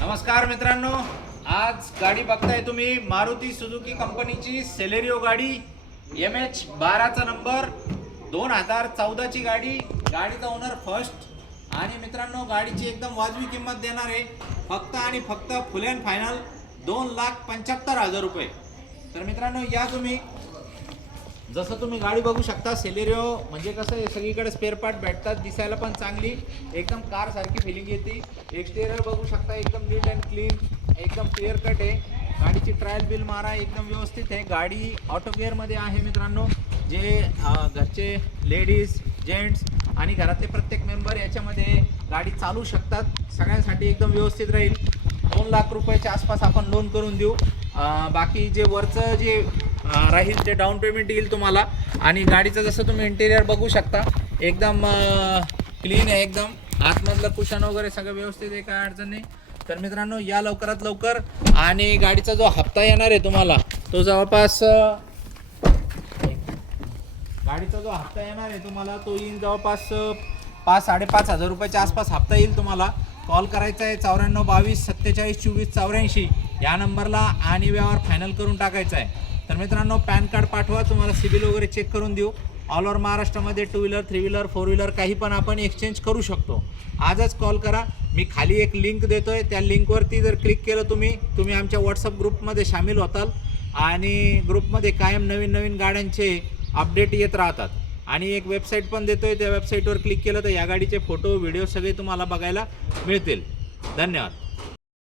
नमस्कार मित्रांनो, आज गाडी बघताय तुम्ही मारुती सुझुकी कंपनीची सेलेरिओ गाडी MH12चा नंबर 2014 ची गाडीचा ओनर फर्स्ट आणि मित्रांनो गाडीची एकदम वाजवी किंमत देणार आहे फक्त आणि फक्त फुल अँड फायनल 2,75,000 रुपये। तर मित्रांनो या तुम्ही जसं तुम्ही गाडी बघू शकता, सेलेरिओ म्हणजे कसं आहे सगळीकडे स्पेअर पार्ट भेटतात, दिसायला पण चांगली एकदम कार सारखी फिलिंग येते। एक्सटेरियर बघू शकता एकदम नीट अँड क्लीन, एकदम क्लिअर कट आहे। गाडीची ट्रायल बिल मारा एकदम व्यवस्थित आहे। गाडी ऑटो गिअरमध्ये आहे मित्रांनो, जे घरचे लेडीज जेंट्स आणि घरातले प्रत्येक मेंबर याच्यामध्ये गाडी चालू शकतात। सगळ्यांसाठी एकदम व्यवस्थित राहील। 2 लाख रुपयाच्या आसपास आपण लोन करून देऊ। बाकी जे वरचं जे राहील ते डाऊन पेमेंट येईल तुम्हाला। आणि गाडीचं जसं तुम्ही इंटेरियर बघू शकता एकदम क्लीन आहे, एकदम आतमधलं कुशन वगैरे सगळं व्यवस्थित आहे, काय अडचण नाही। तर मित्रांनो या लवकरात लवकर। आणि गाडीचा जो हप्ता येणार आहे तुम्हाला तो जवळपास तो येईल जवळपास 5,000-5,500 रुपयाच्या आसपास हप्ता येईल तुम्हाला। कॉल करायचा आहे 94 22 47 24 84 या नंबरला आणि व्यवहार फायनल करून टाकायचा आहे। तर मित्रांनो पॅन कार्ड पाठवा, तुम्हाला सिबिल वगैरे चेक करून देऊ। ऑल ओव्हर महाराष्ट्रामध्ये 2 व्हीलर 3 व्हीलर 4 व्हीलर काही पण आपण एक्सचेंज करू शकतो। आजच कॉल करा, मी खाली एक लिंक देतोय, त्या लिंकवरती जर क्लिक केलं तुम्ही आमच्या व्हॉट्सअप ग्रुपमध्ये सामील होताल आणि ग्रुपमध्ये कायम नवीन नवीन गाड्यांचे अपडेट येत राहतात। आणि एक वेबसाईट पण देतोय, त्या वेबसाईटवर क्लिक केलं तर या गाडीचे फोटो व्हिडिओ सगळे तुम्हाला बघायला मिळतील। धन्यवाद।